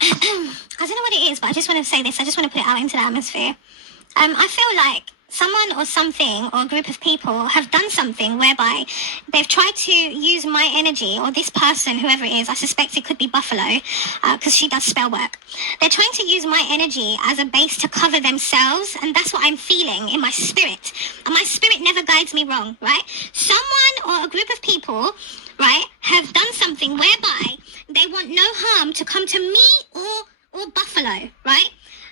I don't know what it is, but I just want to say this. I just want to put it out into the atmosphere. I feel like someone or something or a group of people have done something whereby they've tried to use my energy, or this person, whoever it is, I suspect it could be Buffalo, because she does spell work. They're trying to use my energy as a base to cover themselves, and that's what I'm feeling in my spirit. And my spirit never guides me wrong, right? Someone or a group of people, right, have done something whereby they want no harm to come to me or Buffalo, right?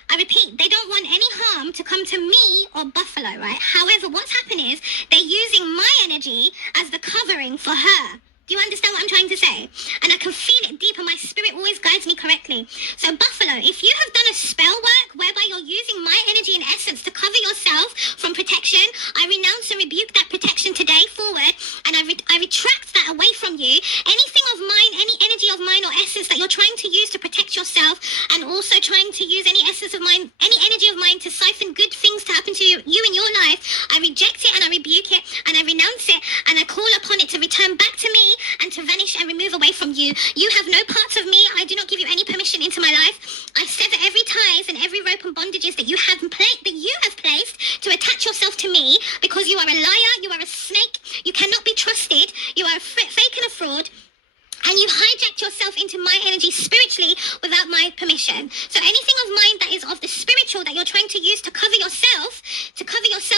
I repeat, they don't want any harm to come to me or Buffalo, right? However, what's happened is they're using my energy as the covering for her. Do you understand what I'm trying to say? And I can feel it deep, and my spirit always guides me correctly. So, Buffalo, if you have done a spell work whereby you're using my energy in essence to cover yourself from protection, I renounce and rebuke that protection today forward, and I retract that away from you. Anything of mine, any energy of mine or essence that you're trying to use to protect yourself, and also trying to use any essence of mine, any energy of mine to siphon good things to happen to you in your life, I reject it and I rebuke it and I renounce it, and I call upon it to return back to me and to vanish and remove away from you. You have no parts of me. I do not give you any permission into my life. I sever every ties and every rope and bondages that you have placed to attach yourself to me, because you are a liar, you are a snake, you cannot be trusted, you are a fake and a fraud. And you hijacked yourself into my energy spiritually without my permission. So anything of mine that is of the spiritual that you're trying to use to cover yourself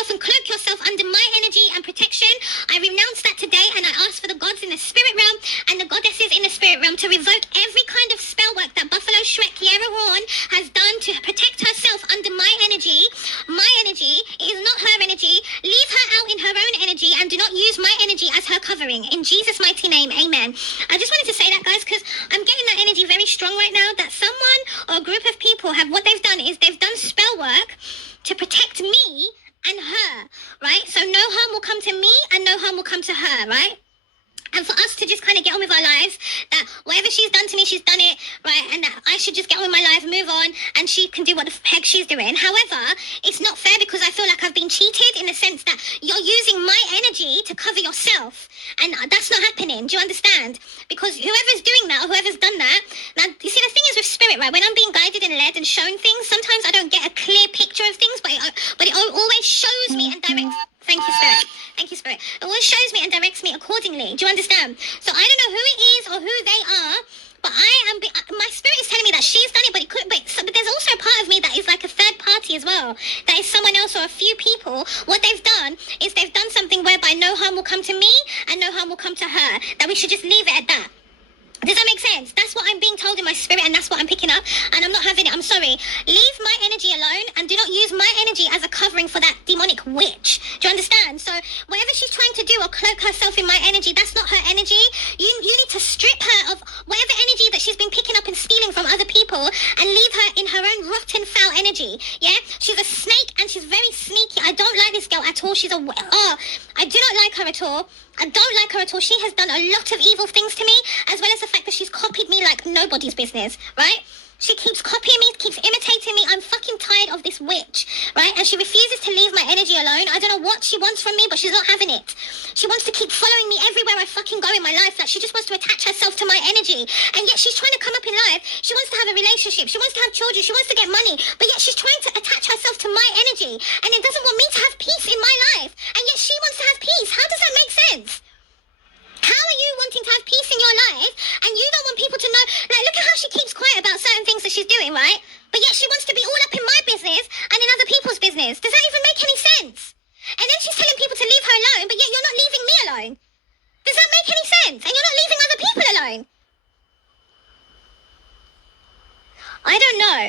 and cloak yourself under my energy and protection, I renounce that today, and I ask for the gods in the spirit realm and the goddesses in the spirit realm to revoke every kind of spell work that Buffalo Shrek Kiara Horn has done to protect herself under my energy. My energy is not her energy. Leave her out in her own energy and do not use my energy as her covering. In Jesus' mighty name, amen. I just wanted to say that, guys, because I'm getting that energy very strong right now, that someone or a group of people have, what they've done is they've done spell work to protect me and her, right? So no harm will come to me and no harm will come to her, right? And for us to just kind of get on with our lives, that whatever she's done to me, she's done it, right? And that I should just get on with my life, move on, and she can do what the heck she's doing. However, it's not fair, because I feel like I've been cheated in the sense that you're using my energy to cover yourself. And that's not happening. Do you understand? Because whoever's doing that, or whoever's done that, now, you see, the thing is with spirit, right? When I'm being guided and led and shown things, sometimes I don't get a clear picture of things, but it always shows me and directs. Thank you, Spirit. Thank you, Spirit. It always shows me and directs me accordingly. Do you understand? So I don't know who it is or who they are, but my spirit is telling me that she's done it, but but there's also a part of me that is like a third party as well. That is someone else or a few people. What they've done is they've done something whereby no harm will come to me and no harm will come to her. That we should just leave it at that. Does that make sense? That's what I'm being told in my spirit, and that's what I'm picking up, and I'm not having it. I'm sorry. Leave my energy alone and do not use my energy as a covering for that demonic witch. Do you understand? So whatever she's trying to do or cloak herself in my energy, that's not her energy. You need to strip her of whatever energy that she's been picking up and stealing from other people, and leave her in her own rotten, foul energy. Yeah? She's a snake and she's very sneaky. I don't like this girl at all. I do not like her at all. I don't like her at all. She has done a lot of evil things to me, as well as the fact that she's copied me like nobody's business, right? She keeps copying me, keeps imitating me. I'm fucking tired of this witch, right? And she refuses to leave my energy alone. I don't know what she wants from me, but she's not having it. She wants to keep following me everywhere I fucking go in my life. Like, she just wants to attach herself to my energy. And yet she's trying to come up in life. She wants to have a relationship. She wants to have children. She wants to get money. But yet she's trying to attach herself to my energy. And it doesn't want me to have peace in my life. And yet she wants to have peace. How does that make sense? How are you wanting to have peace in your life and you don't want people to know? Like, look at how she keeps quiet about certain things that she's doing, right? But yet she wants to be all up in my business and in other people's business. Does that even make any sense? And then she's telling people to leave her alone, but yet you're not leaving me alone. Does that make any sense? And you're not leaving other people alone. I don't know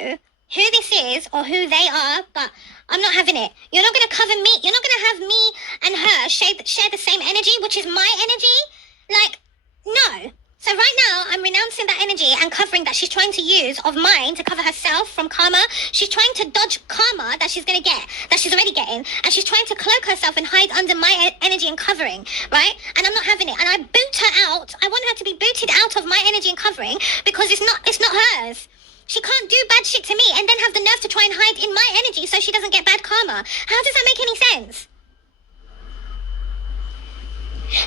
who this is or who they are, but I'm not having it. You're not going to cover me. You're not going to have me and her share the same energy, which is my energy. Like, no. So right now, I'm renouncing that energy and covering that she's trying to use of mine to cover herself from karma. She's trying to dodge karma that she's going to get, that she's already getting. And she's trying to cloak herself and hide under my energy and covering, right? And I'm not having it. And I boot her out. I want her to be booted out of my energy and covering, because it's not hers. She can't do bad shit to me and then have the nerve to try and hide in my energy so she doesn't get bad karma. How does that make any sense?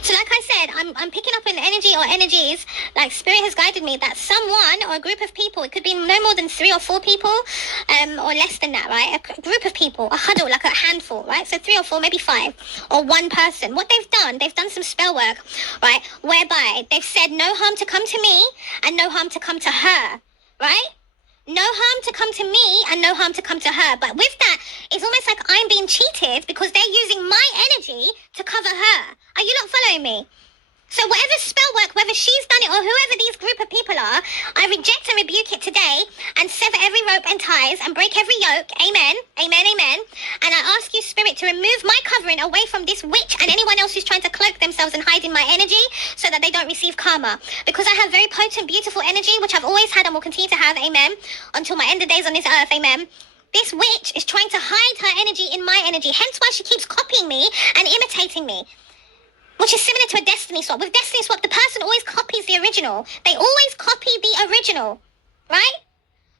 So like I said, I'm picking up an energy or energies, like spirit has guided me that someone or a group of people, it could be no more than 3 or 4 people, or less than that, right? A group of people, a huddle, like a handful, right? So 3 or 4, maybe 5, or one person. What they've done some spell work, right? Whereby they've said no harm to come to me and no harm to come to her, right? No harm to come to me and no harm to come to her. But with that, it's almost like I'm being cheated because they're using my energy to cover her. Are you not following me? So whatever spell work, whether she's done it or whoever these group of people are, I reject and rebuke it today and sever every rope and ties and break every yoke. Amen. Amen. Amen. And I ask you, Spirit, to remove my covering away from this witch and anyone else who's trying to cloak themselves and hide in my energy so that they don't receive karma. Because I have very potent, beautiful energy, which I've always had and will continue to have. Amen. Until my end of days on this earth. Amen. This witch is trying to hide her energy in my energy. Hence why she keeps copying me and imitating me. Which is similar to a destiny swap. With destiny swap, the person always copies the original. They always copy the original, right?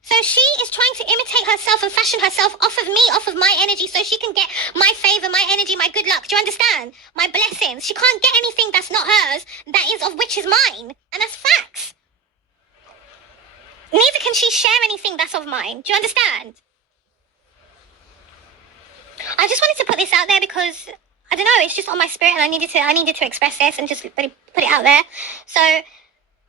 So she is trying to imitate herself and fashion herself off of me, off of my energy, so she can get my favor, my energy, my good luck. Do you understand? My blessings. She can't get anything that's not hers, that is of which is mine. And that's facts. Neither can she share anything that's of mine. Do you understand? I just wanted to put this out there because I don't know, it's just on my spirit and I needed to express this and just put it out there. So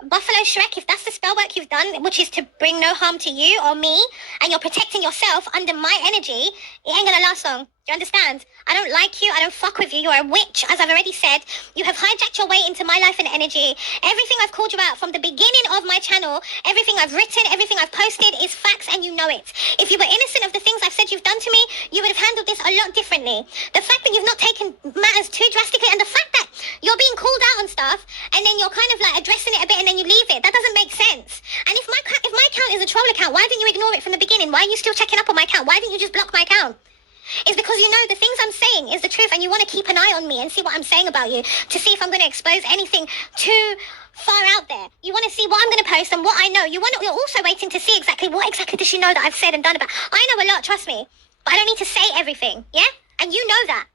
Buffalo Shrek, if that's the spell work you've done, which is to bring no harm to you or me, and you're protecting yourself under my energy, it ain't gonna last long. Do you understand? I don't like you. I don't fuck with you. You're a witch, as I've already said. You have hijacked your way into my life and energy. Everything I've called you out from the beginning of my channel, everything I've written, everything I've posted is facts and you know it. If you were innocent of the things I've said you've done to me, you would have handled this a lot differently. The fact that you've not taken matters too drastically and the fact that you're being called out on stuff and then you're kind of like addressing it a bit and then you leave it, that doesn't make sense. And if my account is a troll account, why didn't you ignore it from the beginning? Why are you still checking up on my account? Why didn't you just block my account? It's because you know the things I'm saying is the truth and you want to keep an eye on me and see what I'm saying about you to see if I'm going to expose anything too far out there. You want to see what I'm going to post and what I know. You're also waiting to see what exactly does she know that I've said and done about. I know a lot, trust me, but I don't need to say everything, yeah? And you know that.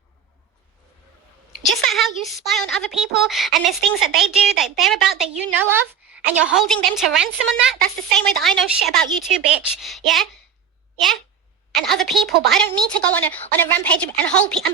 Just like how you spy on other people and there's things that they do that they're about that you know of and you're holding them to ransom on that, that's the same way that I know shit about you too, bitch, yeah? Yeah? And other people, but I don't need to go on a rampage and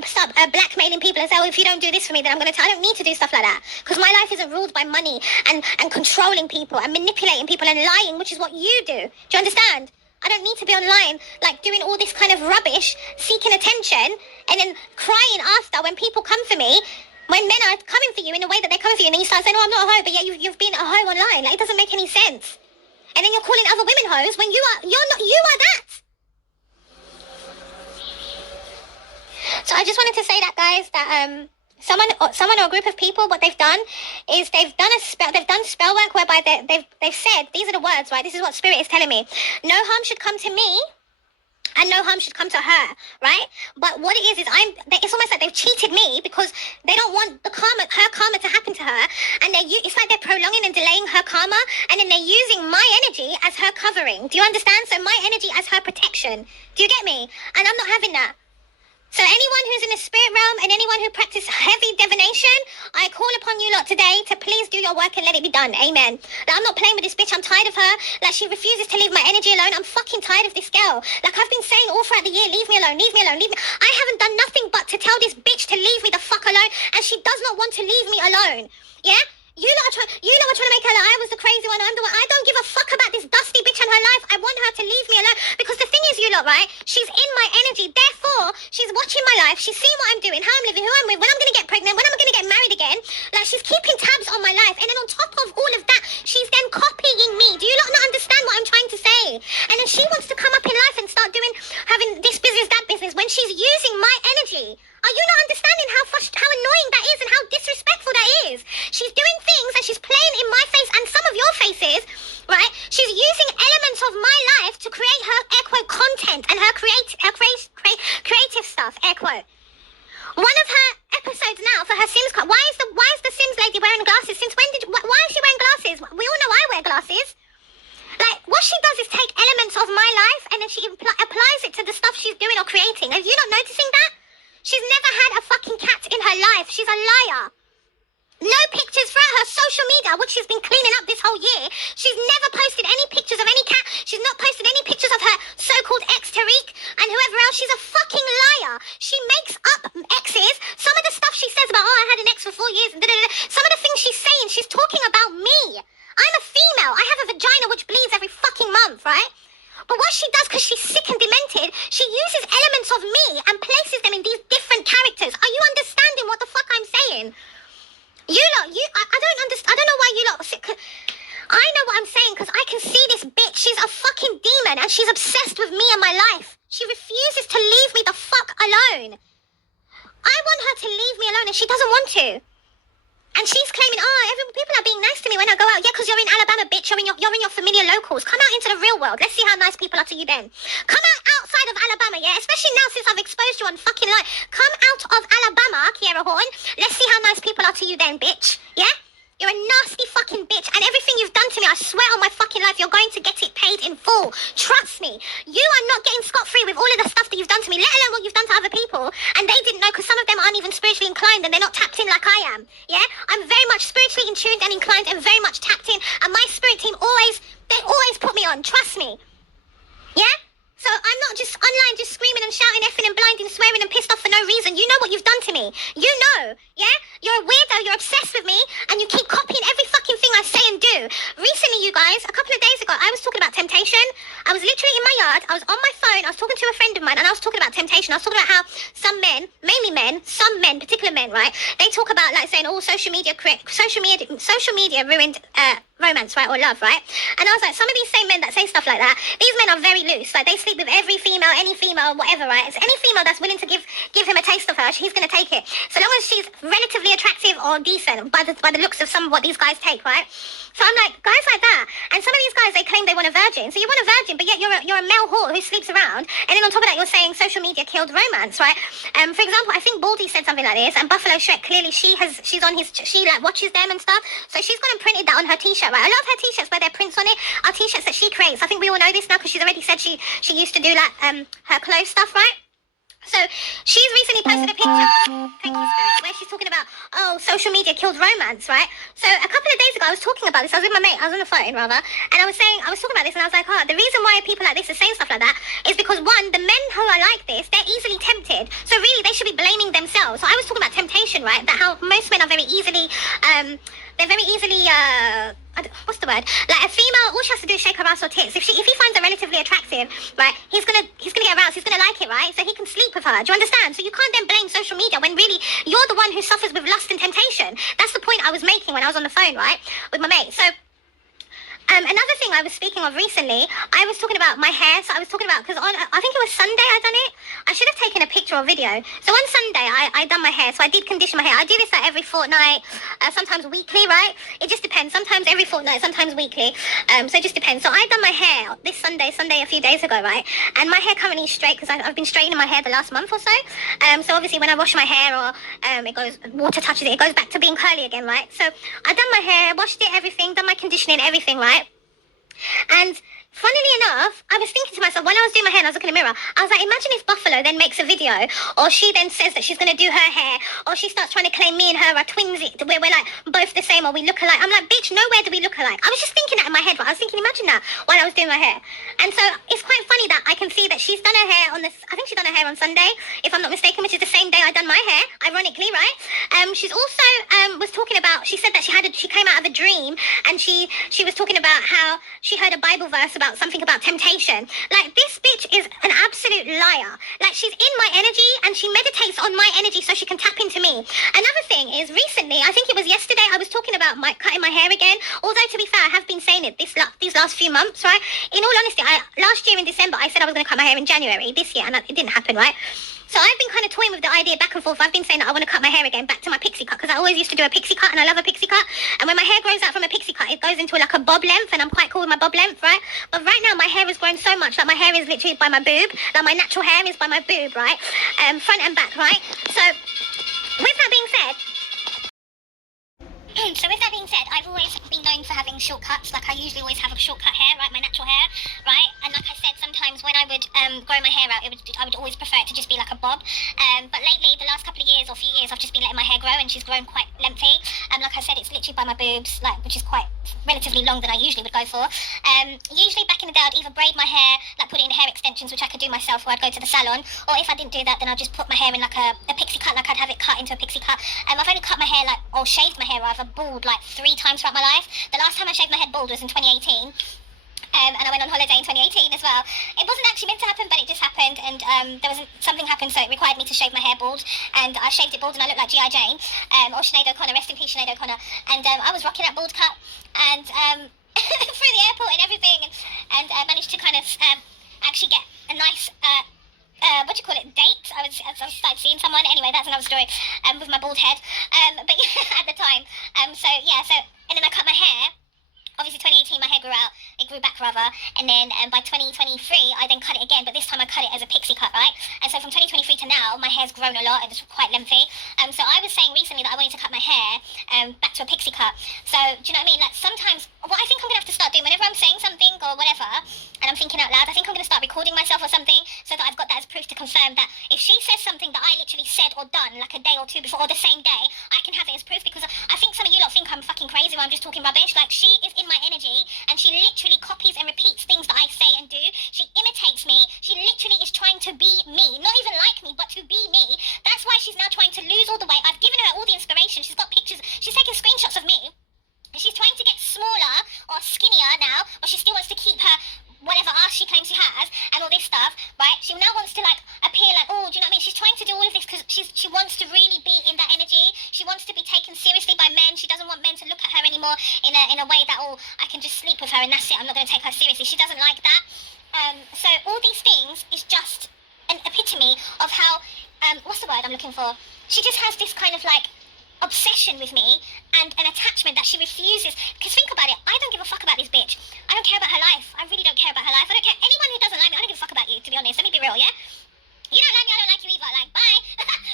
start blackmailing people and say, oh, if you don't do this for me, then I'm going to I don't need to do stuff like that. Because my life isn't ruled by money and controlling people and manipulating people and lying, which is what you do. Do you understand? I don't need to be online, like, doing all this kind of rubbish, seeking attention, and then crying after when people come for me, when men are coming for you in the way that they're coming for you, and then you start saying, oh, I'm not a hoe, but yet you've been a hoe online. Like, it doesn't make any sense. And then you're calling other women hoes when you are that. So I just wanted to say that, guys, that someone or a group of people, what they've done is they've done spell work whereby they've said, these are the words, right? This is what Spirit is telling me. No harm should come to me and no harm should come to her, right? But what it is it's almost like they've cheated me because they don't want her karma to happen to her, and it's like they're prolonging and delaying her karma, and then they're using my energy as her covering. Do you understand? So my energy as her protection. Do you get me? And I'm not having that. So anyone who's in the spirit realm and anyone who practices heavy divination, I call upon you lot today to please do your work and let it be done. Amen. Like, I'm not playing with this bitch. I'm tired of her. Like, she refuses to leave my energy alone. I'm fucking tired of this girl. Like, I've been saying all throughout the year, leave me alone, leave me alone, leave me. I haven't done nothing but to tell this bitch to leave me the fuck alone, and she does not want to leave me alone. Yeah? You lot are trying to make her like I was the crazy one. I'm the one. I don't give a fuck about this dusty bitch and her life. I want her to leave me alone. Because the thing is, you lot, right? She's in my energy. Therefore, she's watching my life. She's seeing what I'm doing, how I'm living, who I'm with, when I'm going to get pregnant, when I'm going to get married again. Like, she's keeping tabs on my life. And then on top of all of that, she's then copying me. Do you lot not understand what I'm trying to say? And then she wants to come up in life and start having this business, that business, when she's using my energy. Are you not understanding how annoying that is and how disrespectful that is? She's doing things and she's playing in my face and some of your faces, right? She's using elements of my life to create her, air quote, content and her creative stuff, air quote. One of her episodes now for her Sims card. Why is the Sims lady wearing glasses? Why is she wearing glasses? We all know I wear glasses. Like, what she does is take elements of my life and then she applies it to the stuff she's doing or creating. Are you not noticing that? She's never had a fucking cat in her life. She's a liar. No pictures throughout her social media, which she's been cleaning up this whole year. She's never posted any pictures of any cat. She's not posted any pictures of her so-called ex Tariq and whoever else. She's a fucking liar. She makes up exes. Some of the stuff she says about, oh, I had an ex for 4 years. Some of the things she's saying, she's talking about me. I'm a female. I have a vagina which bleeds every fucking month, right? But what she does, because she's sick and demented, she uses elements of me and places them in these different characters. Are you understanding what the fuck I'm saying? You lot, I don't understand. I don't know why you lot. I know what I'm saying because I can see this bitch. She's a fucking demon and she's obsessed with me and my life. She refuses to leave me the fuck alone. I want her to leave me alone and she doesn't want to. And she's claiming, oh, people are being nice to me when I go out. Yeah, because you're in Alabama, bitch. You're in your familiar locals. Come out into the real world. Let's see how nice people are to you then. Come out outside of Alabama, yeah? Especially now since I've exposed you on fucking live. Come out of Alabama, Kiara Horn. Let's see how nice people are to you then, bitch. Yeah? You're a nasty fucking bitch. And everything you've done to me, I swear on my fucking life, you're going to get it paid in full. Trust me. You are not getting scot-free with all of the stuff that you've done to me, let alone what you've done to other people. And they didn't know because some of them aren't even spiritually inclined and they're not tapped in like I am. Yeah? I'm very much spiritually in tuned and inclined and very much tapped in. And my spirit team they always put me on. Trust me. Yeah? So I'm not just online just screaming and shouting, effing and blinding, swearing and pissed off for no reason. You know what you've done to me. You know, yeah? You're a weirdo, you're obsessed with me, and you keep copying every fucking thing I say and do. Recently, you guys, a couple of days ago, I was talking about temptation. I was literally in my yard, I was on my phone, I was talking to a friend of mine, and I was talking about temptation. I was talking about how some men, mainly men, some men, particular men, right? They talk about like saying, oh, social media ruined romance, right, or love, right? And I was like, some of these same men that say stuff like that, these men are very loose. Like, they sleep with every female, any female, whatever, right? So any female that's willing to give him a taste of her, he's going to take it. So long as she's relatively attractive or decent by the looks of some of what these guys take, right? So I'm like, guys like that. And some of these guys, they claim they want a virgin. So you want a virgin, but yet you're a male whore who sleeps around. And then on top of that, you're saying social media killed romance, right? For example, I think Baldy said something like this, and Buffalo Shrek, clearly she like watches them and stuff. So she's gone and printed that on her t-shirt, right? A lot of her t-shirts where there are prints on it are t-shirts that she creates. I think we all know this now because she's already said she used to do like her clothes stuff, right? So she's recently posted a picture, thank you, Spirit, where she's talking about, oh, social media killed romance, right? So a couple of days ago, I was talking about this. I was with my mate. I was on the phone, rather, and I was talking about this, and I was like, the reason why people like this are saying stuff like that is because, one, the men who are like this, they're easily tempted. So really, they should be blaming themselves. So I was talking about temptation, right? That how most men are very easily, what's the word? Like a female, all she has to do is shake her ass or tits. If he finds her relatively attractive, right, he's gonna get aroused, he's gonna like it, right? So he can sleep with her. Do you understand? So you can't then blame social media when really you're the one who suffers with lust and temptation. That's the point I was making when I was on the phone, right, with my mate. So another thing I was speaking of recently, I was talking about my hair. So I was talking about, because I think it was Sunday I done it. I should have taken a picture or video. So on Sunday, I done my hair. So I did condition my hair. I do this like every fortnight, sometimes weekly, right? It just depends. Sometimes every fortnight, sometimes weekly. So it just depends. So I done my hair this Sunday a few days ago, right? And my hair currently is straight because I've been straightening my hair the last month or so. So obviously when I wash my hair or water touches it, it goes back to being curly again, right? So I done my hair, washed it, everything, done my conditioning, everything, right? And funnily enough, I was thinking to myself, when I was doing my hair and I was looking in the mirror, I was like, imagine if Buffalo then makes a video, or she then says that she's going to do her hair, or she starts trying to claim me and her are twins, we're like both the same, or we look alike. I'm like, bitch, nowhere do we look alike. I was just thinking that in my head, right? I was thinking, imagine that while I was doing my hair. And so it's quite funny that I can see that she's done her hair I think she's done her hair on Sunday, if I'm not mistaken, which is the same day I done my hair, ironically, right? She's also was talking about, she said that she came out of a dream, and she was talking about how she heard a Bible verse about something about temptation. Like, this bitch is an absolute liar. Like, she's in my energy and she meditates on my energy so she can tap into me. Another thing is, recently, I think it was yesterday, I was talking about cutting my hair again. Although, to be fair, I have been saying it these last few months, right? In all honesty, last year in December, I said I was going to cut my hair in January this year, and it didn't happen, right? So I've been kind of toying with the idea back and forth. I've been saying that I want to cut my hair again back to my pixie cut, because I always used to do a pixie cut, and I love a pixie cut. And when my hair grows out from a pixie cut, it goes into like a bob length, and I'm quite cool with my bob length, right? But right now my hair has grown so much, like my hair is literally by my boob, like my natural hair is by my boob, right? Front and back, right? So with that being said, I've always been known for having short cuts. Like, I usually always have a short cut hair, right? My natural hair, right? And like I said, sometimes when I would grow my hair out, I would always prefer it to just be like a bob. But lately, the last couple of years or few years, I've just been letting my hair grow, and she's grown quite lengthy. Like I said, it's literally by my boobs, like, which is quite relatively long than I usually would go for. Usually back in the day, I'd either braid my hair, like put it in hair extensions, which I could do myself, or I'd go to the salon. Or if I didn't do that, then I'd just put my hair in like a pixie cut, like I'd have it cut into a pixie cut. I've only cut my hair or shaved my hair rather, bald like 3 times throughout my life. The last time I shaved my head bald was in 2018. And I went on holiday in 2018 as well. It wasn't actually meant to happen, but it just happened, and something happened, so it required me to shave my hair bald, and I shaved it bald, and I looked like G.I. Jane, or Sinead O'Connor, rest in peace Sinead O'Connor, and I was rocking that bald cut, and through the airport and everything, and managed to kind of actually get a nice date. I started seeing someone. Anyway, that's another story. With my bald head. But yeah, at the time. And then I cut my hair. Obviously, 2018, my hair grew out. It grew back rather. And then by 2023, I then cut it again. But this time I cut it as a pixie cut, right? And so from 2023 to now, my hair's grown a lot. It's quite lengthy. So I was saying recently that I wanted to cut my hair back to a pixie cut. So do you know what I mean? Like sometimes, what I think I'm going to have to start doing whenever I'm saying something or whatever, and I'm thinking out loud, I think I'm going to start recording myself or something, so that I've got that as proof to confirm that if she says something that I literally said or done like a day or two before or the same day, I can have it as proof, because I think some of you lot think I'm fucking crazy when I'm just talking rubbish. Like, she is in my energy, and she literally copies and repeats things that I say and do. She imitates me. She literally is trying to be me, not even like me, but to be me. That's why she's now trying to lose all the weight. I've given her all the inspiration. She's got pictures. She's taking screenshots of me. She's trying to get smaller or skinnier now, but she still wants to keep her whatever ass she claims she has and all this stuff, right? She now wants to like appear like, oh, do you know what I mean? She's trying to do all of this because she wants to really be in that energy. She wants to be taken seriously by men. She doesn't want men to look at her anymore in a way that, oh, I can just sleep with her and that's it. I'm not going to take her seriously. She doesn't like that. So all these things is just an epitome of how, what's the word I'm looking for? She just has this kind of like obsession with me and an attachment that she refuses. Because think about it, I don't give a fuck about this bitch. I don't care about her life. I really don't care about her life. I don't care. Anyone who doesn't like me, I don't give a fuck about you, to be honest. Let me be real, yeah? You don't like me, I don't like you either. Like, bye.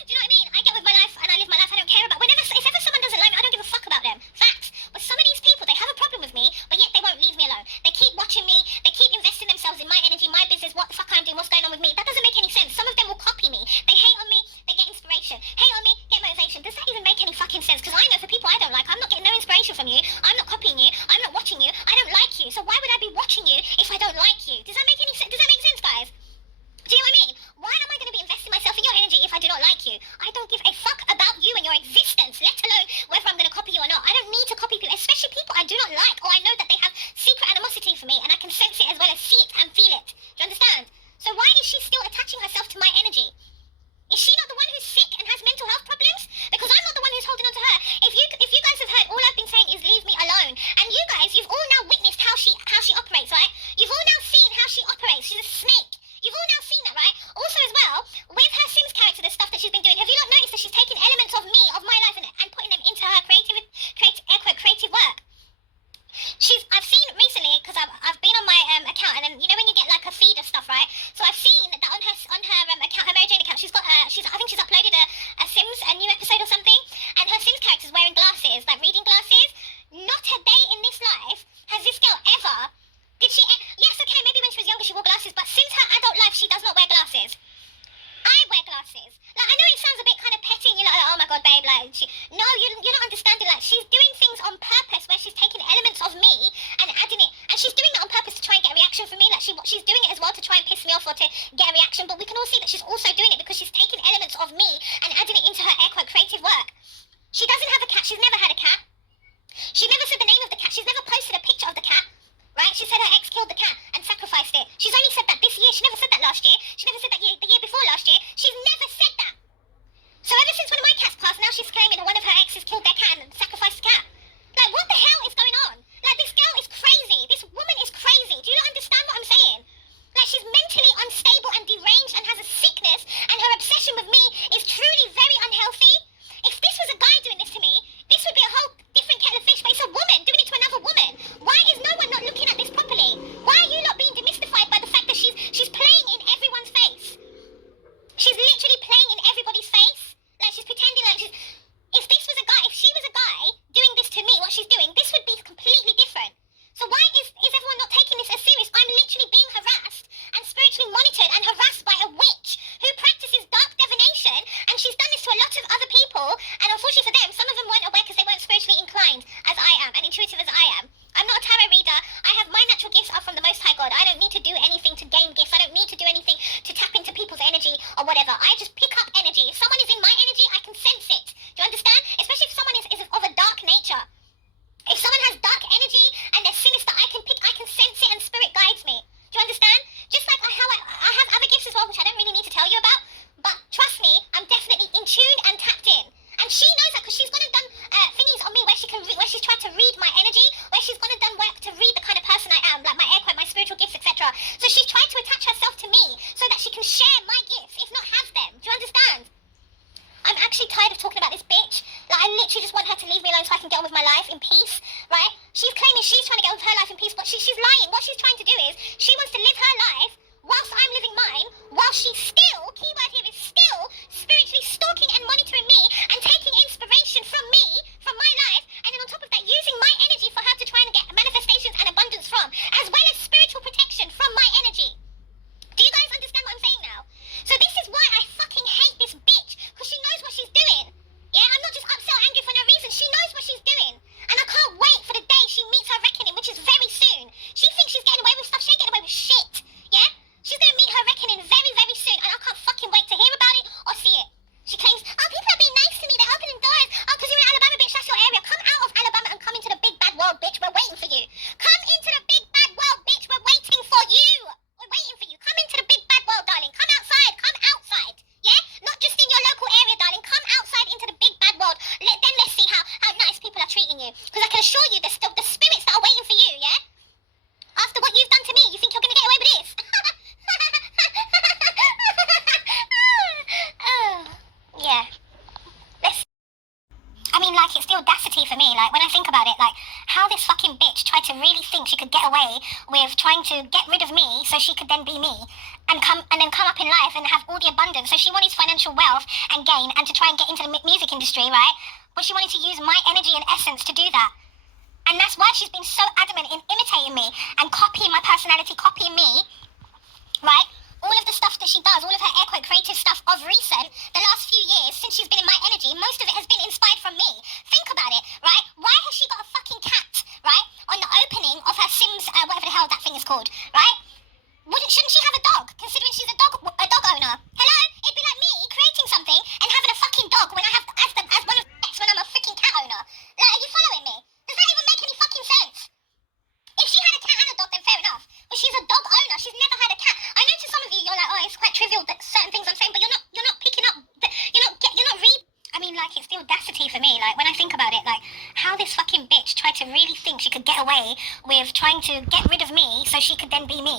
Do you know what I mean? I get with my life and I live my life. I don't care about. If ever someone doesn't like me, I don't give a fuck about them. Facts. But some of these people, they have a problem with me, but yet they won't leave me alone. They keep watching me. They keep investing themselves in my energy, my business, what the fuck I'm doing, what's going on with me. That doesn't make any sense. Some of them will copy me. They hate on me. They get inspiration. Hate on me, get motivation. Does that even make any fucking sense? Because I know for people I don't like, I'm not getting no inspiration from you. I'm not copying you. I'm not watching you. I don't like you. So why would I be watching you if I don't like you? Does that make any sense? Does that make sense, guys? Do you know what I mean? Why am I going to be investing myself in your energy if I do not like you? I don't give a fuck about you and your existence, let alone whether I'm going to copy you or not. I don't need to copy people, especially people I do not like, or I know that they have secret animosity for me and I can sense it as well as see it and feel it. Do you understand? So why is she still attaching herself to my energy? Is she not the one who's sick and has mental health problems? Because I'm not the one who's holding on to her. If you guys have heard, all I've been saying is leave me alone. And you guys, you've all now witnessed how she operates, right? You've all now seen how she operates. She's a snake. You've all now seen that, right? Also as well, with her Sims character, the stuff that she's been doing, have you not noticed that she's taken elements of me, of my life, and putting them into her creative work? I've seen recently, because I've been on my account, and then you know when you get like a feed of stuff, right? So I've seen that on her account, her Mary Jane account, she's got I think she's uploaded a Sims, a new episode or something, and her Sims character's wearing glasses, like reading glasses. Not a day in this life has this girl ever. Yes, okay, maybe when she was younger she wore glasses, but since her adult life she does not wear glasses. I wear glasses. Like, I know it sounds a bit kind of petty, you're like, oh my god, babe, like, no, you're not understanding, like, she's doing things on purpose where she's taking elements of me and adding it, and she's doing that on purpose to try and get a reaction from me, like, she's doing it as well to try and piss me off or to get a reaction, but we can all see that she's also doing it because she's taking elements of me and adding it into her creative work. She doesn't have a cat, she's never had a cat. She never said the name of the cat, she's never posted a picture of the cat. Right? She said her ex killed the cat and sacrificed it. She's only said that this year. She never said that last year. She never said that the year before last year. She's never said that. So ever since one of my cats passed, now she's claiming that one of her exes killed their cat and sacrificed the cat. Like, what the hell is going on? Like, this girl is crazy. This woman is crazy. Do you not understand what I'm saying? Like, she's mentally unstable and deranged and has a sickness, and her obsession with me is truly because she's trying to get on with her life in peace, but she's lying. What she's trying to do is she wants to live her life whilst I'm living mine, while she's still, keyword here is still, spiritually stalking and monitoring me and taking inspiration from me, from my life, and then on top of that using my energy for her to try and get manifestations and abundance from, as well as spiritual protection from my energy. Do you guys understand what I'm saying now? So this is why I fucking hate this bitch, because she knows what she's doing. Yeah, I'm not just upset or angry for no reason. She knows what she's doing. And I can't wait for the day she meets her reckoning, which is very soon. She thinks she's getting away with stuff. She ain't getting away with shit. Yeah? She's going to meet her reckoning very, very soon. And I can't fucking wait to hear about it or see it. She claims, oh, people are being nice to me. They're opening doors. Oh, because you're in Alabama, bitch. That's your area. Come out of Alabama and come into the big bad world, bitch. We're waiting for you. Come into the big bad world, bitch. We're waiting for you. We're waiting for you. Come into the big bad world, darling. Come outside. Come outside. Yeah? Not just in your local area, darling. Come outside into the big bad world. Let's see how nice people are treating you. Because I can assure you there's still the spirits that are waiting for you, yeah? After what you've done to me, you think you're going to get away with this? Yeah. I mean, like, it's the audacity for me. Like, when I think about it, like, how this fucking bitch tried to really think she could get away with trying to get rid of me so she could then be me and then come up in life and have all the abundance. So she wanted financial wealth and gain and to try and get into the music industry, right? But she wanted to use my energy and essence to do that. And that's why she's been so adamant in imitating me and copying my personality, copying me, right? All of the stuff that she does, all of her air quote creative stuff of recent, the last few years, since she's been in my energy, most of it has been inspired from me. Think about it, right? Why has she got a fucking cat, right, on the opening of her Sims, whatever the hell that thing is called, right? Shouldn't she have a dog, considering she's a dog owner? Hello? It'd be like me creating something and having a fucking dog when I have, as one of the pets when I'm a freaking cat owner. Like, are you following me? Does that even make any fucking sense? If she had a cat and a dog, then fair enough. But she's a dog owner. She's never had a cat. I know to some of you, you're like, oh, it's quite trivial that certain things I'm saying, but you're not picking up. You're not reading. I mean, like, it's the audacity for me. Like, when I think about it, like, how this fucking bitch tried to really think she could get away with trying to get rid of me so she could then be me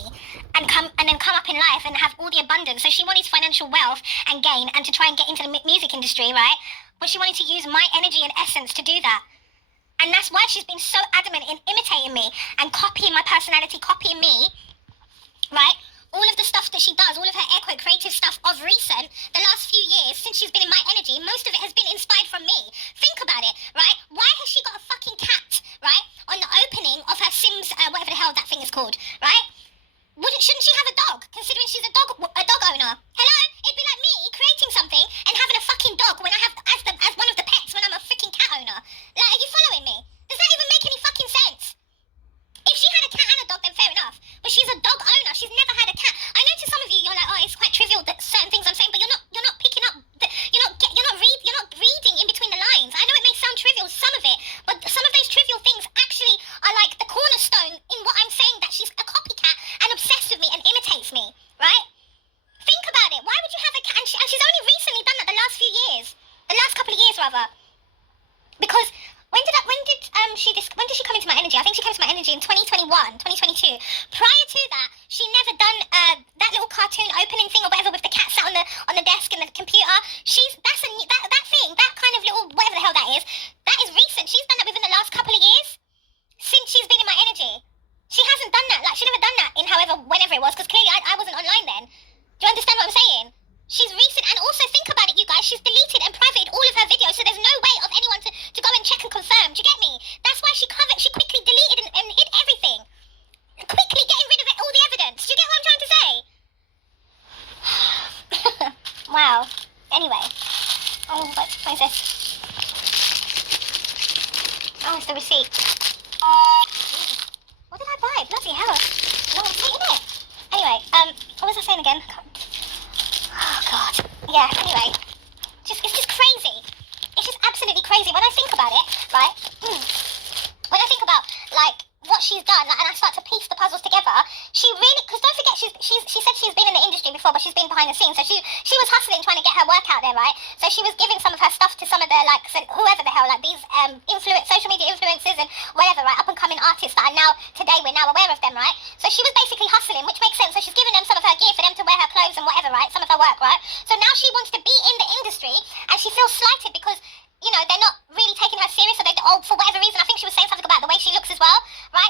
and then come up in life and have all the abundance. So she wanted financial wealth and gain and to try and get into the music industry, right? But she wanted to use my energy and essence to do that. And that's why she's been so adamant in imitating me and copying my personality, copying me, right? All of the stuff that she does, all of her air quote creative stuff of recent, the last few years, since she's been in my energy, most of it has been inspired from me. Think about it, right? Why has she got a fucking cat, right, on the opening of her Sims, whatever the hell that thing is called, right? Shouldn't she have a dog, considering she's a dog owner? Hello? It'd be like me creating something and having a fucking dog when I have, as one of the pets when I'm a freaking cat owner. Like, are you following me? Does that even make any fucking sense? If she had a cat and a dog, then fair enough. But she's a dog owner. She's never had a cat. I know to some of you, you're like, oh, it's quite trivial that certain things I'm saying, but you're not picking up. You're not reading in between the lines. I know it may sound trivial, some of it, but some of those trivial things actually are like the cornerstone in what I'm saying. That she's a copycat and obsessed with me and imitates me, right? Think about it. Why would you have a cat? And she's only recently done that. The last couple of years rather. Because when did she come into my energy? I think she came into my energy in 2021, 2022. Prior to that, she never done that little cartoon opening thing or whatever with the cat sat on the desk and the computer. That kind of little whatever the hell that is recent. She's done that within the last couple of years since she's been in my energy. She hasn't done that. Like, she never done that in whenever it was, because clearly I wasn't online then. Do you understand what I'm saying? She's recent, and also think about it, you guys. She's deleted and privated all of her videos, so there's no way of anyone to go and check and confirm. Do you get me? That's why she quickly deleted and hid everything. Quickly getting rid of all the evidence. Do you get what I'm trying to say? Wow. Anyway. Oh, what is this? Oh, it's the receipt. What did I buy? Bloody hell. No receipt in it. Anyway, what was I saying again? Oh, God. Yeah, anyway. It's just crazy. It's just absolutely crazy. When I think about it, right? When I think about, like, what she's done, like, and I start to piece the puzzles together, she really, because don't forget, she said she's been in the industry before, but she's been behind the scenes, so she was hustling, trying to get her work out there, right? So she was giving some of her stuff to some of the, like, whoever the hell, like, these social media influencers and whatever, right, up-and-coming artists that are now, today, we're now aware of them, right? So she was basically hustling, which makes sense, so she's giving them some of her gear for them to wear her clothes and whatever, right, some of her work, right? So now she wants to be in the industry, and she feels slighted because, you know, they're not really taking her serious, or for whatever reason, I think she was saying something about the way she looks as well, right?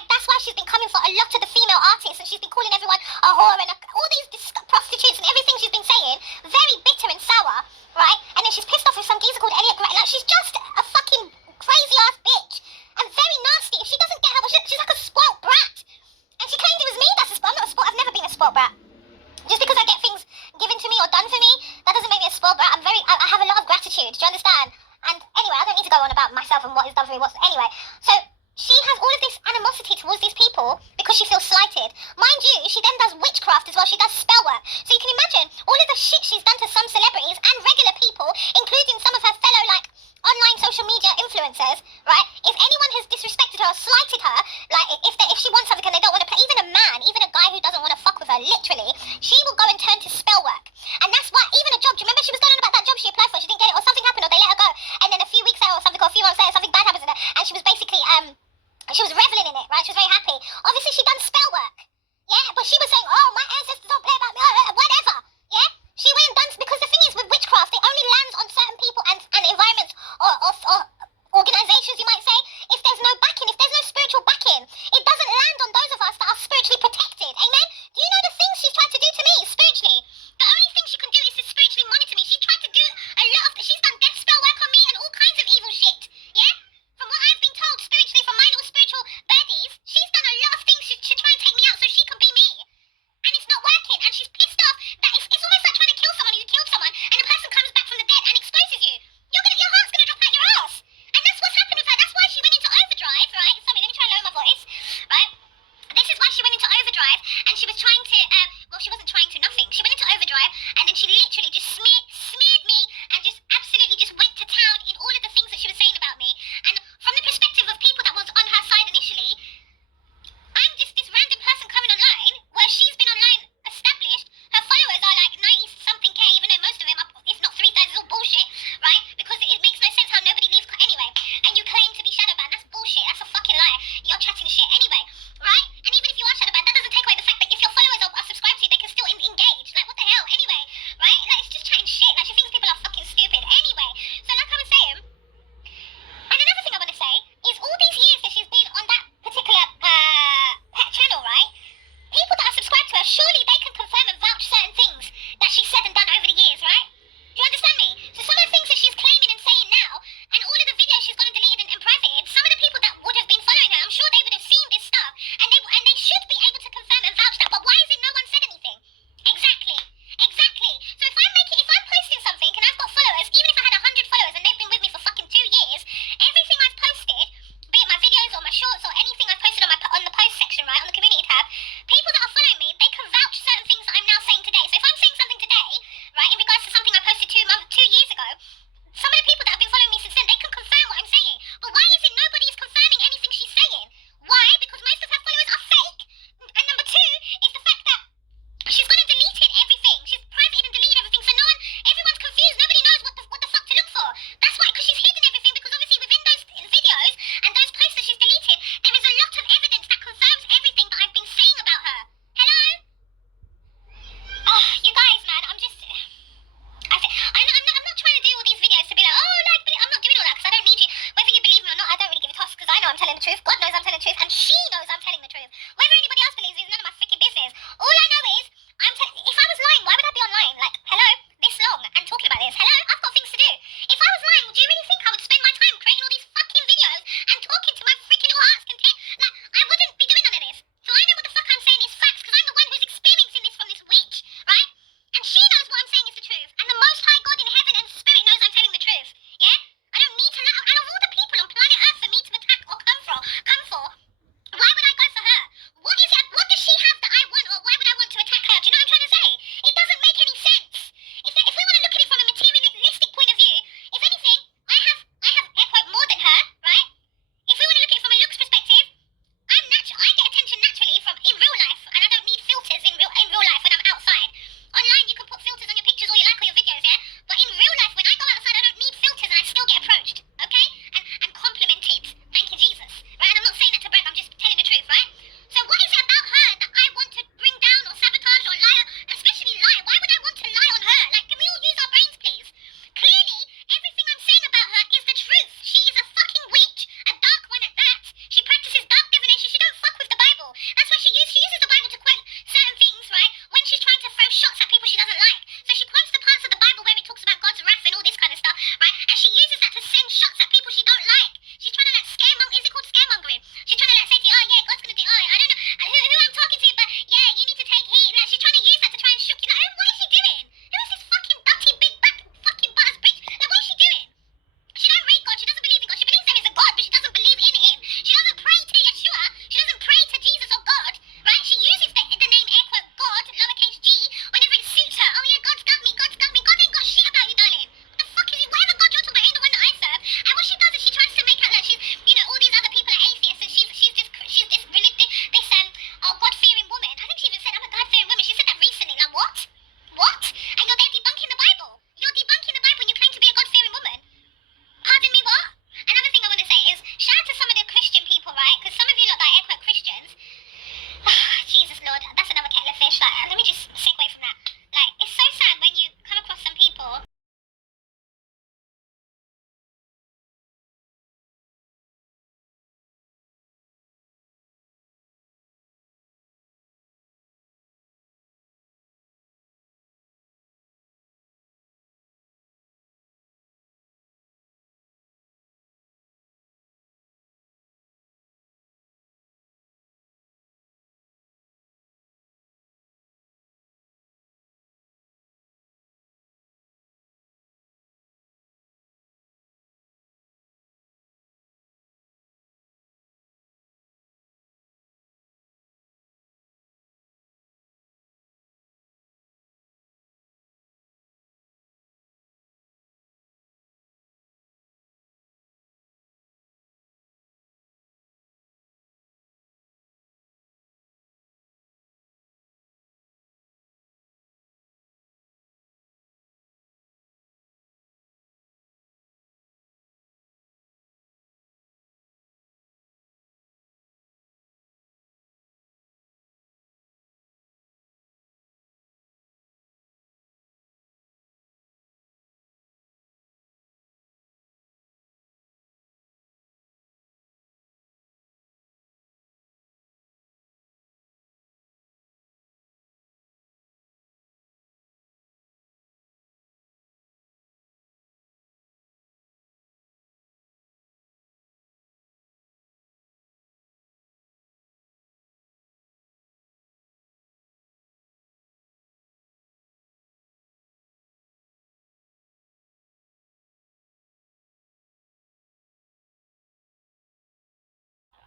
people because she feels slighted. Mind you, she then does witchcraft as well. She does spell work. So you can imagine all of the shit she's done to some celebrities and regular people, including some of her fellow, like, online social media influencers, right? If anyone has disrespected her or slighted her, like, if she wants something and they don't want to play, even a man, even a guy who doesn't want to fuck with her, literally, she will go and turn to spell work. And that's why, even a job, do you remember she was going on about that job she applied for, she didn't get it, or something happened, or they let her go, and then a few weeks later, or something, or a few months later, something bad happens to her, and she was basically, she was reveling in it, right? She was very happy. Obviously, she done spell work, yeah? But she was saying, oh, my ancestors don't play about me, whatever, yeah? She went and done, because the thing is, with witchcraft, it only lands on certain people and environments or organizations, you might say, if there's no backing, if there's no spiritual backing.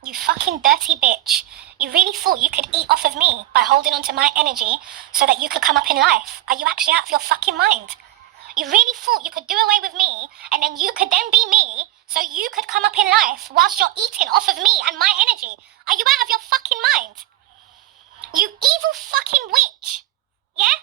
You fucking dirty bitch. You really thought you could eat off of me by holding on to my energy so that you could come up in life? Are you actually out of your fucking mind? You really thought you could do away with me and then you could then be me so you could come up in life whilst you're eating off of me and my energy? Are you out of your fucking mind? You evil fucking witch. Yeah?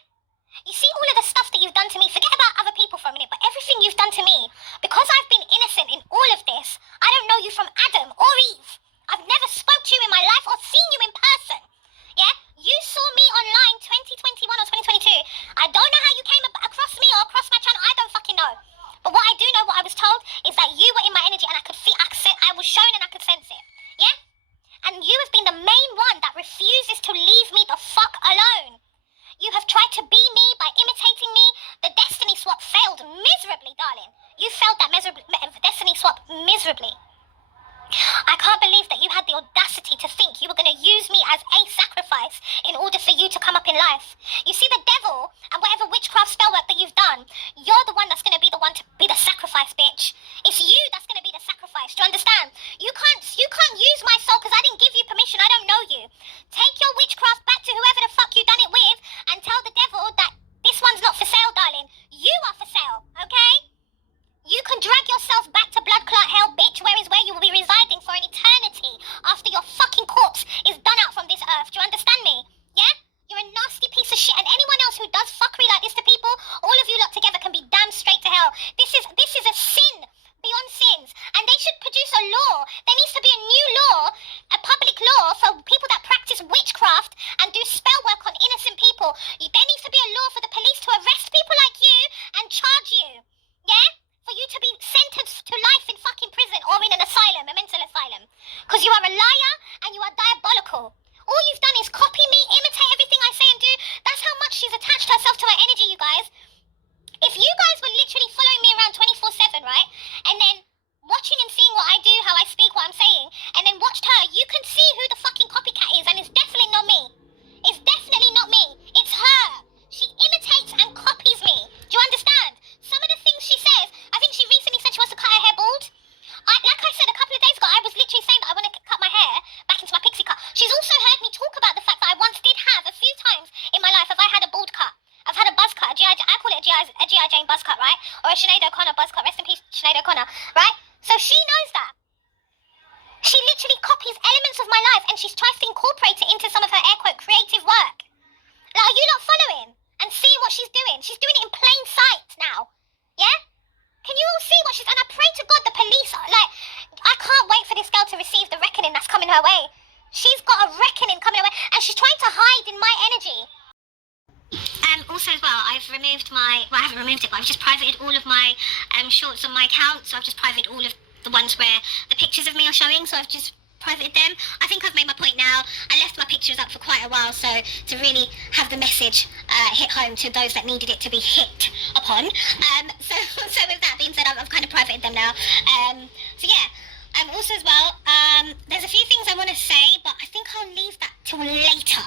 You see all of the stuff that you've done to me, forget about other people for a minute, but everything you've done to me, because I've been innocent in all of this, I don't know you from Adam or Eve. I've never spoke to you in my life or seen you in person. Yeah? You saw me online 2021 or 2022. I don't know how you came across me or across my channel. I don't fucking know. But what I do know, what I was told, is that you were in my energy and I could feel, I was shown and I could sense it. Yeah? And you have been the main one that refuses to leave me the fuck alone. You have tried to be me by imitating me. The destiny swap failed miserably, darling. You failed that destiny swap miserably. I can't believe that you had the audacity to think you were going to use me as a sacrifice in order for you to come up in life. You see, the devil and whatever witchcraft spell work that you've done, you're the one that's going to be the one to be the sacrifice, bitch. It's you that's going to be the sacrifice. Do you understand? You can't use my soul because I didn't give you permission. I don't know you. Take your witchcraft back to whoever the fuck you done it with and tell the devil that this one's not for sale, darling. You are for sale, okay? You can drag yourself back to blood clot hell, bitch, where you will be residing for an eternity after your fucking corpse is done out from this earth. Do you understand me? Yeah? You're a nasty piece of shit, and anyone else who does fuckery like this to people, all of you lot together can be damned straight to hell. This is a sin beyond sins, and they should produce a law. There needs to be a new law, a public law for people that practice witchcraft and do spell work on innocent people. There needs to be a law for the police to arrest people like you and charge you. Yeah? For you to be sentenced to life in fucking prison or in an asylum, a mental asylum. Because you are a liar and you are diabolical. All you've done is copy me, imitate everything I say and do. That's how much she's attached herself to her energy, you guys. If you guys were literally following me around 24/7, right? And then watching and seeing what I do, how I speak, what I'm saying, and then watched her, you can see who the fucking copycat is, and it's definitely not me. It's definitely not me. It's her. She imitates and copies me. Do you understand? Some of the things she says, I think she recently said she wants to cut her hair bald. Like I said a couple of days ago, I was literally saying that I want to cut my hair back into my pixie cut. She's also heard me talk about the fact that I once did have, a few times in my life, I had a bald cut. I've had a buzz cut, I call it a G.I. Jane buzz cut, right? Or a Sinead O'Connor buzz cut. Rest in peace, Sinead O'Connor, right? So she knows that. She literally copies elements of my life and she tries to incorporate it into some of her air quote creative work. Like, are you not following and seeing what she's doing? She's doing it in plain sight now. Yeah? Can you all see what she's... And I pray to God the police are... Like, I can't wait for this girl to receive the reckoning that's coming her way. She's got a reckoning coming her way. And she's trying to hide in my energy. Also as well, I've removed my... Well, I haven't removed it, but I've just privated all of my shorts on my account. So I've just privated all of the ones where the pictures of me are showing. So I've just privated them. I think I've made my point now. I left my pictures up for quite a while, so to really have the message hit home to those that needed it to be hit upon. So with that being said, I've kind of privated them now. So yeah. Also as well, there's a few things I want to say, but I think I'll leave that till later.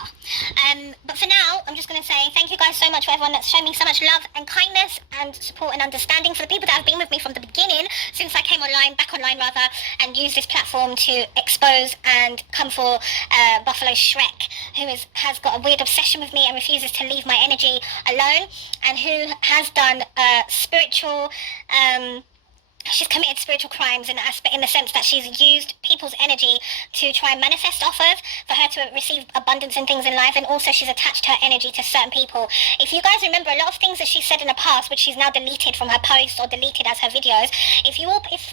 But for now, I'm just going to say thank you guys so much for everyone that's shown me so much love and kindness and support and understanding. For the people that have been with me from the beginning, since I came back online rather, and used this platform to expose and come for Buffalo Shrek, who has got a weird obsession with me and refuses to leave my energy alone, and who has done spiritual... She's committed spiritual crimes in the sense that she's used people's energy to try and manifest off of, for her to receive abundance and things in life, and also she's attached her energy to certain people. If you guys remember, a lot of things that she said in the past, which she's now deleted from her posts or deleted as her videos, if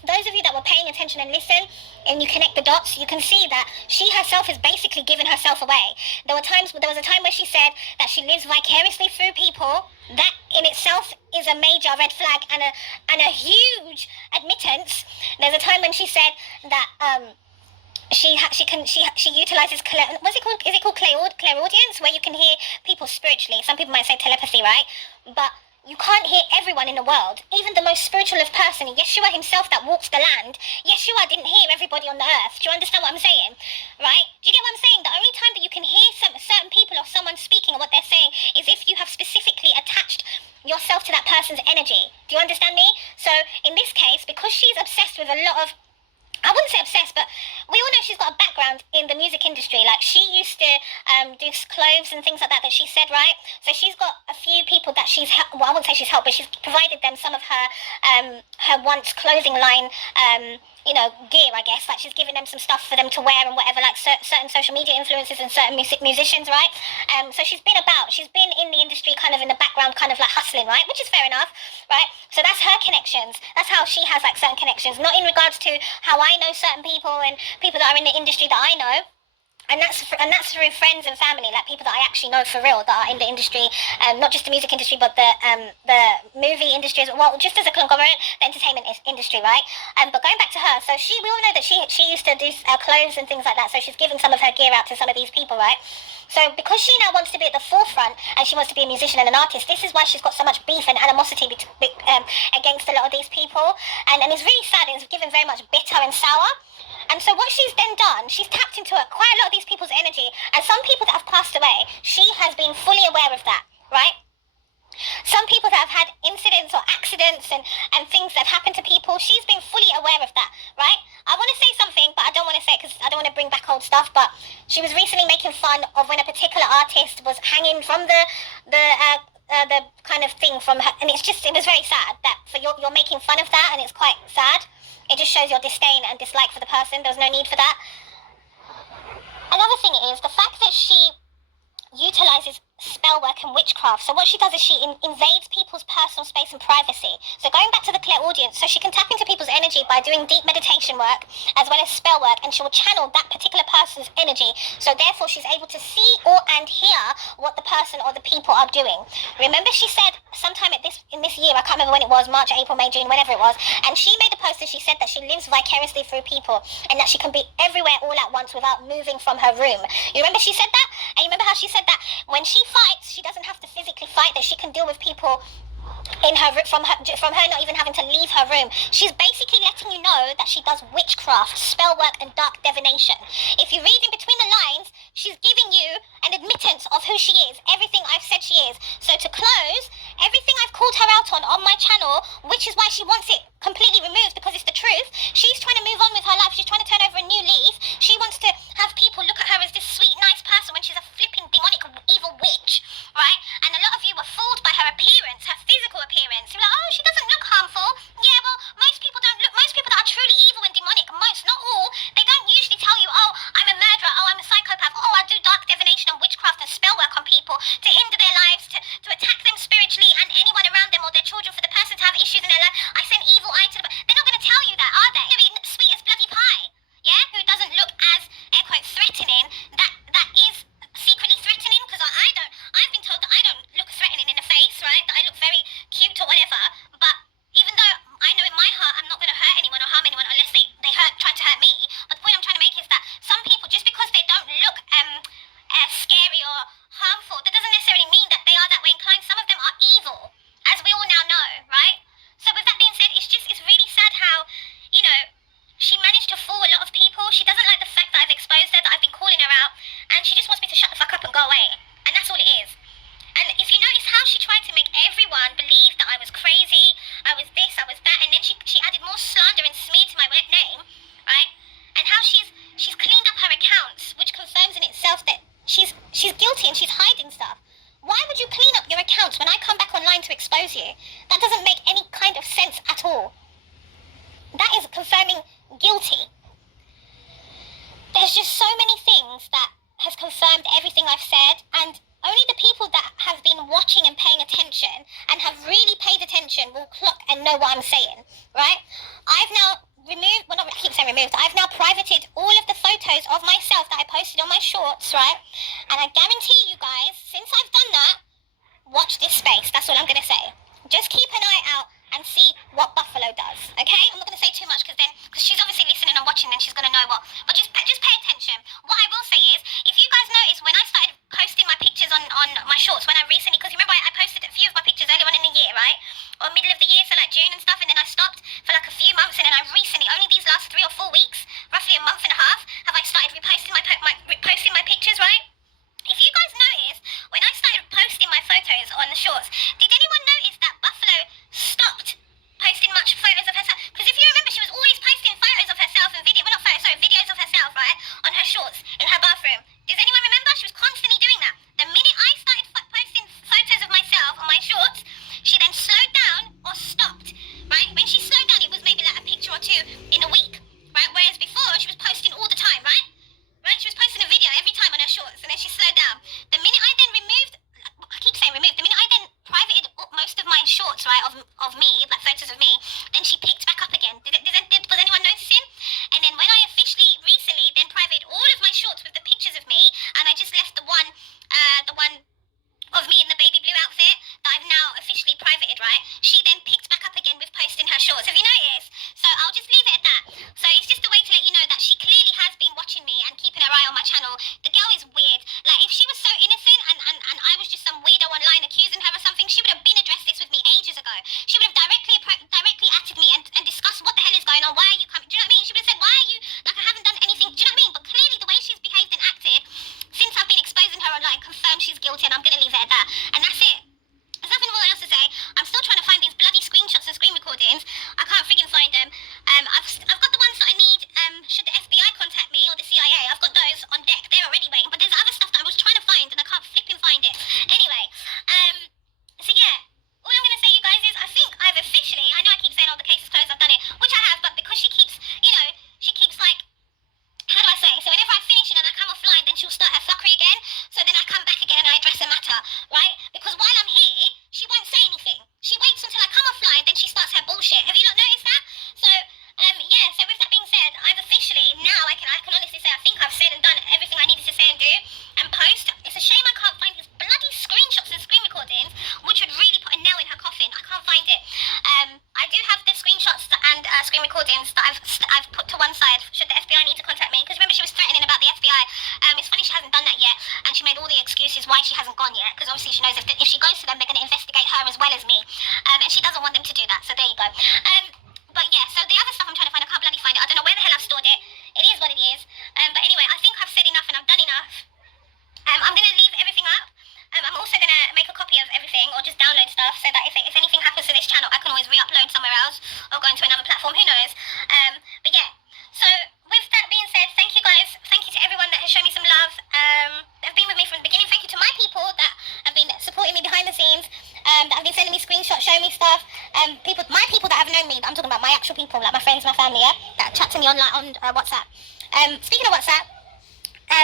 those of you that were paying attention and listen, and you connect the dots, you can see that she herself has basically given herself away. There was a time where she said that she lives vicariously through people. That in itself is a major red flag and a huge admittance. There's a time when she said that she utilizes what's it called? Is it called clairaudience, where you can hear people spiritually? Some people might say telepathy, right? But you can't hear everyone in the world, even the most spiritual of person. Yeshua himself that walks the land, Yeshua didn't hear everybody on the earth. Do you understand what I'm saying? Right? Do you get what I'm saying? The only time that you can hear certain people or someone speaking or what they're saying is if you have specifically attached yourself to that person's energy. Do you understand me? So in this case, because she's obsessed with a lot of... I wouldn't say obsessed, but we all know she's got a background used to do clothes and things like that she said, right? So she's got a few people that she's well, I wouldn't say she's helped, but she's provided them some of her once clothing line gear, I guess. Like, she's giving them some stuff for them to wear and whatever, like certain social media influencers and certain musicians, right? So she's been in the industry, kind of in the background, kind of like hustling, right? Which is fair enough, right? So that's her connections. That's how she has like certain connections, not in regards to how I know certain people and people that are in the industry that I know. And that's through friends and family, like people that I actually know for real, that are in the industry, not just the music industry, but the movie industry as well, just as a conglomerate, the entertainment industry, right? But going back to her, so we all know that she used to do clothes and things like that, so she's giving some of her gear out to some of these people, right? So because she now wants to be at the forefront and she wants to be a musician and an artist, this is why she's got so much beef and animosity against a lot of these people, and it's really sad, and it's given very much bitter and sour. And so what she's then done, she's tapped into quite a lot of these people's energy. And some people that have passed away, she has been fully aware of that, right? Some people that have had incidents or accidents and things that have happened to people, she's been fully aware of that, right? I want to say something, but I don't want to say it because I don't want to bring back old stuff, but she was recently making fun of when a particular artist was hanging from the kind of thing from her, and it was very sad that you're making fun of that, and it's quite sad. It just shows your disdain and dislike for the person. There was no need for that. Another thing is the fact that she utilizes spell work and witchcraft. So what she does is she invades people's personal space and privacy. So going back to the clairaudience, so she can tap into people's energy by doing deep meditation work as well as spell work, and she will channel that particular person's energy. So therefore she's able to see and hear what the person or the people are doing. Remember, she said sometime in this year, I can't remember when it was, March, April, May, June, whenever it was, and she made a post and she said that she lives vicariously through people and that she can be everywhere all at once without moving from her room. You remember she said that? And you remember how she said that when she fights, she doesn't have to physically fight, that she can deal with people from her not even having to leave her room. She's basically letting you know that she does witchcraft, spell work, and dark divination. If you read in between the lines, she's giving you an admittance of who she is, everything I've said she is. So to close, everything I've called her out on my channel, which is why she wants it completely removed, because it's the truth. She's trying to move on with her life. She's trying to turn over a new leaf. She wants to have people look at her as this sweet, nice person when she's a flipping demonic, evil witch, right? And a lot of you were fooled by her appearance, her physical appearance. You're like, oh, she doesn't look harmful. Yeah, well, most people don't look. Most people that are truly evil and demonic, most, not all, they don't usually tell you, oh, I'm a murderer, oh, I'm a psychopath, oh, I do dark divination and witchcraft and spell work on people to hinder their lives, to attack them spiritually and anyone around them or their children, for the person to have issues in their life. I send evil eye to them. They're not going to tell you that, are they? They're being sweet as bloody pie, yeah? Who doesn't look as, air quote, threatening. That is secretly threatening, because I've been told that I don't look threatening in the face, right? That I look very cute or whatever, but even though I know in my heart I'm not going to hurt anyone or harm anyone unless they try to hurt me. But the point I'm trying to make is that some people, just because they don't look scary or harmful, that doesn't necessarily mean that they are that way inclined. Some of them are evil, as we all now know, right? So with that being said, it's really sad how, she managed to fool a lot of people. She doesn't like the fact that I've exposed her, that I've been calling her out, and she just wants me to shut the fuck up and go away. And that's all it is. And if you notice how she tried to make everyone believe that I was crazy, I was this, I was that, and then she added more slander and smear to my name, right? And how she's cleaned up her accounts, which confirms in itself that she's guilty and she's hiding stuff. Why would you clean up your accounts when I come back online to expose you? That doesn't make any kind of sense at all. That is confirming guilty. There's just so many things that has confirmed everything I've said, and only the people that have been watching and paying attention and have really paid attention will clock and know what I'm saying, right? I've now removed, well, not, I keep saying removed, I've now privated all of the photos of myself that I posted on my shorts, right? And I guarantee you guys, since I've done that, watch this space. That's all I'm going to say. Just keep an eye out and see what Buffalo does, okay? I'm not going to say too much because she's obviously listening and watching, then she's going to know what. But just pay attention. What I will say is, if you guys notice, when I started posting my pictures on my shorts, when I recently, because you remember I posted a few of my pictures earlier on in the year, right? Or middle of the year, so like June and stuff, and then I stopped for like a few months, and then I recently, only these last 3 or 4 weeks, roughly a month and a half, have I started reposting reposting my pictures, right? If you guys noticed, when I started posting my photos on the shorts, did anyone notice that Buffalo stopped posting much photos of herself? Because if you remember, she was always posting photos of herself and videos of herself, right, on her shorts in her bathroom. Does anyone then she slowed down. The minute I then removed, I keep saying removed, the minute I then privated most of my shorts, right, of me, like photos of me, then she picked back up again. Was anyone noticing? And then when I officially, recently, then privated all of my shorts with the pictures of me, and I just left the one of me in the baby blue outfit that I've now officially privated, right? She then picked back up again with posting her shorts. Have you noticed? So I'll just leave it at that. So it's just a way to let you know that she clearly has been watching me and keeping her eye on my channel. The girl is weird. Like, if she was so innocent and I was just some weirdo online accusing her of something, she would have been addressed this with me ages ago. She would have directly atted me and discussed what the hell is going on. Why are you coming? Do you know what I mean? She would have said, why are you, like, I haven't done anything. Do you know what I mean? But clearly the way she's behaved and acted since I've been exposing her online confirms she's guilty, and I'm going to leave it at that. And that's it. There's nothing more else to say. I'm still trying to find these bloody screenshots and screen recordings. I can't freaking find them. I've got the ones that I need should the FBI contact me or the CIA. I've got those on deck. They're already waiting. But there's other stuff that I was trying to find and I can't flipping find it. Anyway, so yeah, all I'm going to say, you guys, is I think I've officially, I know I keep saying, oh, the case is closed, I've done it, which I have, but because she keeps, you know, she keeps like, how do I say? So whenever I finish it and I come offline, then she'll start her fuckery again. So then I come back again and I address the matter, right? Because while I'm here, she won't say anything. She waits until I come offline, then she starts her bullshit. Have you not noticed that? So, yeah, so with that being said, I've officially, now I can honestly say I think I've said and done everything I needed to say and do and post. It's a shame I can't find these bloody screenshots and screen recordings, which would really put a nail in her coffin. I can't find it. I do have the screenshots and screen recordings that I've put to one side should the FBI need to contact me, because remember she was threatening about the FBI. It's funny she hasn't done that yet, and she made all the excuses why she hasn't gone yet, because obviously she knows if she goes to them, they're going to investigate her as well as me, and she doesn't want them to do that, so there you go. But yeah, so the other stuff I'm trying to find, I can't bloody find it. I don't know where the hell I've stored it. It is what it is. But anyway, I think I've said enough and I've done enough. I'm going to leave everything up. I'm also going to make a copy of everything or just download stuff so that if anything happens to this channel, I can always re-upload somewhere else or go into another platform, who knows. But yeah, so with that being said, thank you guys. Thank you to everyone that has shown me some love, that have been with me from the beginning. Thank you to my people that have been supporting me behind the scenes, that have been sending me screenshots, showing me stuff. My people that have known me, I'm talking about my actual people, like my friends, my family, yeah, that chat to me online on WhatsApp. Speaking of WhatsApp,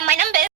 my numbers